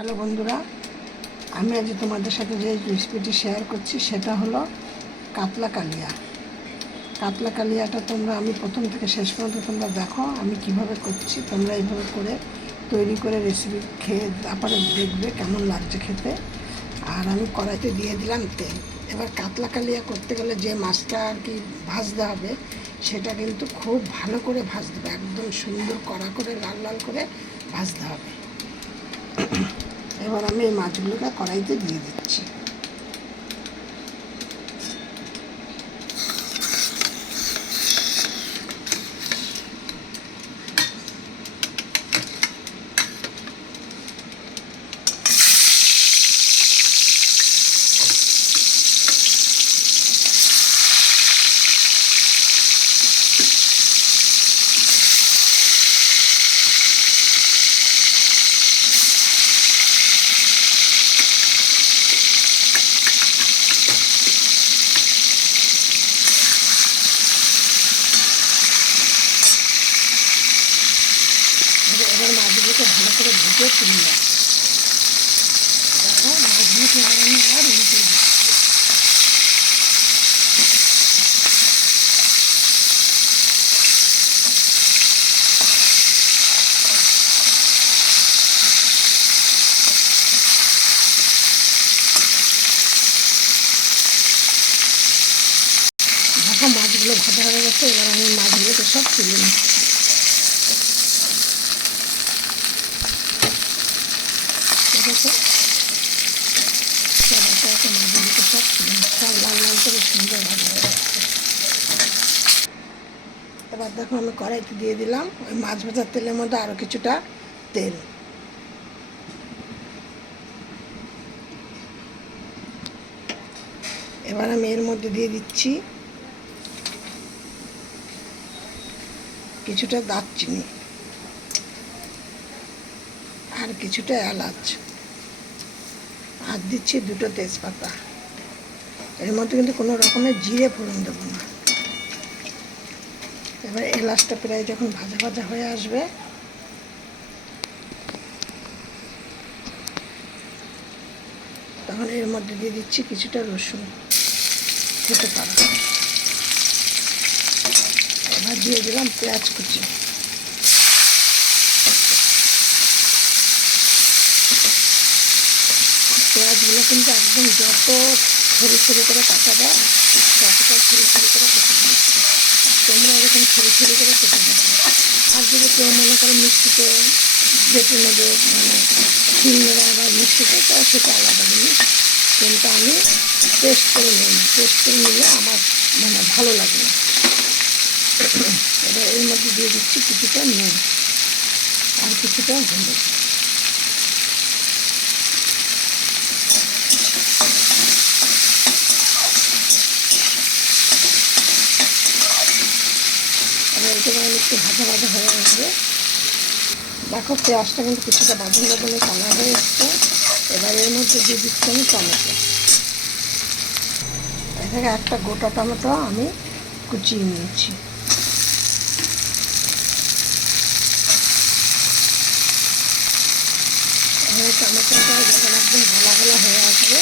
Hello বন্ধুরা, আমি আজ তোমাদের সাথে যে রেসিপিটি শেয়ার করছি সেটা হলো কাতলা কালিয়া। কাতলা কালিয়াটা আমি প্রথম থেকে শেষ পর্যন্ত তোমরা দেখো আমি কিভাবে করছি। তোমরা এইভাবে করে তৈরি করে রেসিপি খেয়ে তারপরে দেখবে কেমন লাগছে খেতে। আর আমি কড়াইতে দিয়ে দিলাম তেল। এবার কাতলা কালিয়া করতে গেলে যে মাছটা আর কি ভাজতে হবে সেটা কিন্তু খুব ভালো করে ভাজতে হবে, একদম সুন্দর কড়া করে লাল লাল করে ভাজতে হবে। এবার আমি এই মাছগুলোকে কড়াইতে দিয়ে দিচ্ছি। এবার মাছগুলোকে ভালো করে ভেজে তুলে দেখো মাছগুলোকে এবার আমি আর উল্টে দিচ্ছি। দেখো মাছগুলো ভাজা হয়ে গেছে, এবার আমি মাছগুলোকে সব তুলে নিচ্ছি। দেখো মাছগুলোকে সব তুলে নিচ্ছি, সব লাল লাল করে সুন্দর ভাজা হয়ে যাচ্ছে। এবার দেখো আমি কড়াইতে দিয়ে দিলাম ওই মাছ ভাজার তেলের মধ্যে আরও কিছুটা তেল। এবার আমি এর মধ্যে দিয়ে দিচ্ছি কিছুটা দারচিনি আর কিছুটা এলাচ, আর দিচ্ছি দুটো তেজপাতা। এর মধ্যে কিন্তু কোনো রকমের জিরে ফোড়ন দেবো না। এবার এলাচটা প্রায় যখন ভাজা ভাজা হয়ে আসবে তখন এর মধ্যে দিয়ে দিচ্ছি কিছুটা রসুন খেতে পারো। এবার দিয়ে দিলাম পেঁয়াজ কুচি। পেঁয়াজগুলো কিন্তু একদম যত ছড়ি ছড়ি করে কাটা যায় ততটা ছড়ি ছড়ি করে কেটে দিচ্ছি। তোমরা এরকম ছড়ি ছড়ি করে কেটে দেবে। আর যদি কেউ মনে করে মিষ্টিতে বেটে নেবে, মানে শিলনোড়া বা মিষ্টিতে, তো সেটা আলাদা জিনিস, কিন্তু আমি পেস্ট করে নিই না। পেস্ট করে নিলে আমার মানে ভালো লাগে না। এবার এর মধ্যে দিয়ে দিচ্ছি কিছুটা নুন আর কিছুটা হলুদ। এবার এটা একটু ভাজা ভাজা হয়ে আসবে। দেখো পেঁয়াজটা কিন্তু কিছুটা বাদামি বাদামি কালার হয়ে এসছে। এবার এর মধ্যে দিয়ে দিচ্ছি আমি টমেটো। এখানে একটা গোটা টমেটো আমি কুচিয়ে নিয়েছি। এবার টমেটোটা যখন একদম গলা গলা হয়ে আসবে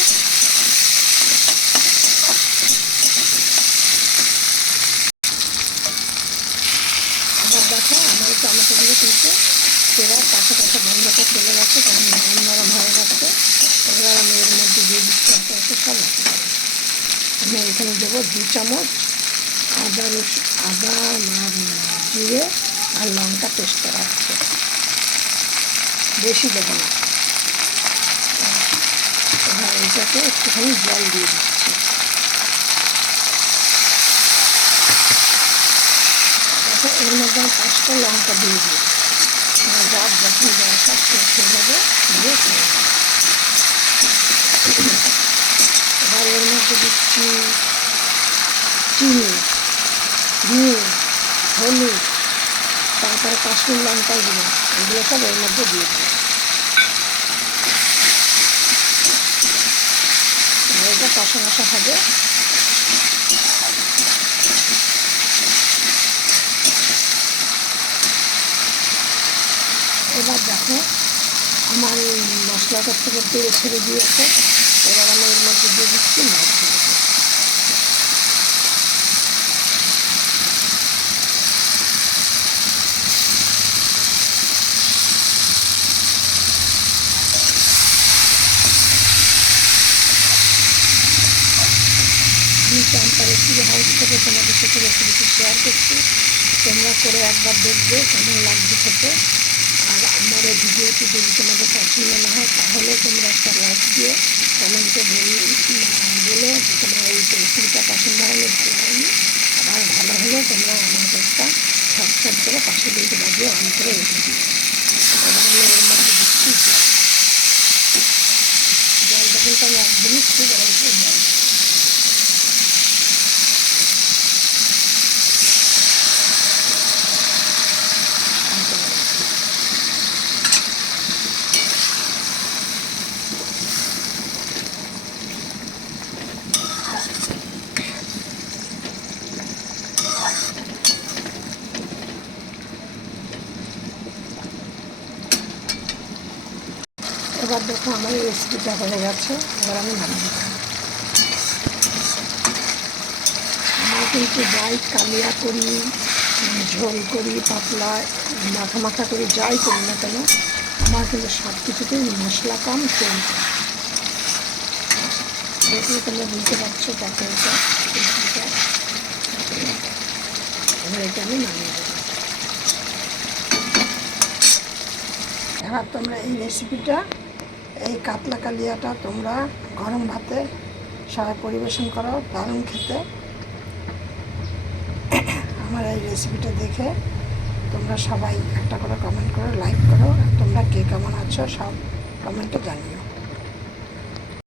এবার দেখো আমার টমেটোগুলো কিন্তু সেরা কাঁচা কাঁচা গন্ধটা চলে গেছে, কারণ নরম নরম হয়ে গেছে। এবার আমি এর মধ্যে দিয়ে দিচ্ছি এত এত সব আছে। আমি এখানে দেবো 2 চামচ আদা আর জিরে আর লঙ্কা পেস্ট করা হচ্ছে, বেশি দেবো না। এবার এইটাকে একটুখানি জল দিয়ে দিচ্ছি। দেখো এর মধ্যে আমি 5টা লঙ্কা দিয়ে দিই। যার যখন দরকার সেভাবে দিয়ে খেয়ে। এবার এর মধ্যে দিচ্ছি চিনি, নুন, হলুদ, তারপরে কাশ্মীর লঙ্কা গুঁড়ো, এগুলো সব এর মধ্যে দিয়ে দিই। এটা কষা কষা হবে। এবার দেখো আমার মশলাটা থেকে তেল ছেড়ে দিয়েছে। এবার আমি এর মধ্যে দিয়ে দিচ্ছি মাছগুলো। আমি চাম্পা রেসিপি হাউস থেকে তোমাদের সাথে রেসিপিটি শেয়ার করছি। তোমরা করে একবার দেখবে কেমন লাগবে খেতে। আর আমার এই ভিডিওটি যদি তোমাদের পছন্দ না হয় তাহলে তোমরা একটা লাইক দিয়ে কমেন্টে বলে যে তোমার এই রেসিপিটা পছন্দ হয়নি, ভালো হয়নি। আবার ভালো হলে তোমরা আমাকে একটা সাবস্ক্রাইব করে পাশে দিতে বাজিয়ে অন করে রেখে দিও। এবার আমি এর মধ্যে দিচ্ছি জল। জলটা কিন্তু আমি একদমই খুব অল্প জল। এবার দেখো আমার এই রেসিপিটা হয়ে গেছে। এবার আমি নামিয়ে দেবো। আমরা কিন্তু যাই কালিয়া করি, ঝোল করি, পাতলা মাখা মাখা করি, যাই করি না কেন আমার কিন্তু সব কিছুতেই মশলা কম, তেল কম। দেখলে তোমরা বুঝতে পারছো তরকারিটা রেসিপিটা। এবার এটা আমি নামিয়ে দেবো। এবার তোমরা এই রেসিপিটা, এই কাতলা কালিয়াটা তোমরা গরম ভাতে সবাই পরিবেশন করো, দারুণ খেতে। আমার এই রেসিপিটা দেখে তোমরা সবাই একটা করে কমেন্ট করো, লাইক করো। আর তোমরা কে কেমন আছো সব কমেন্টে জানিও।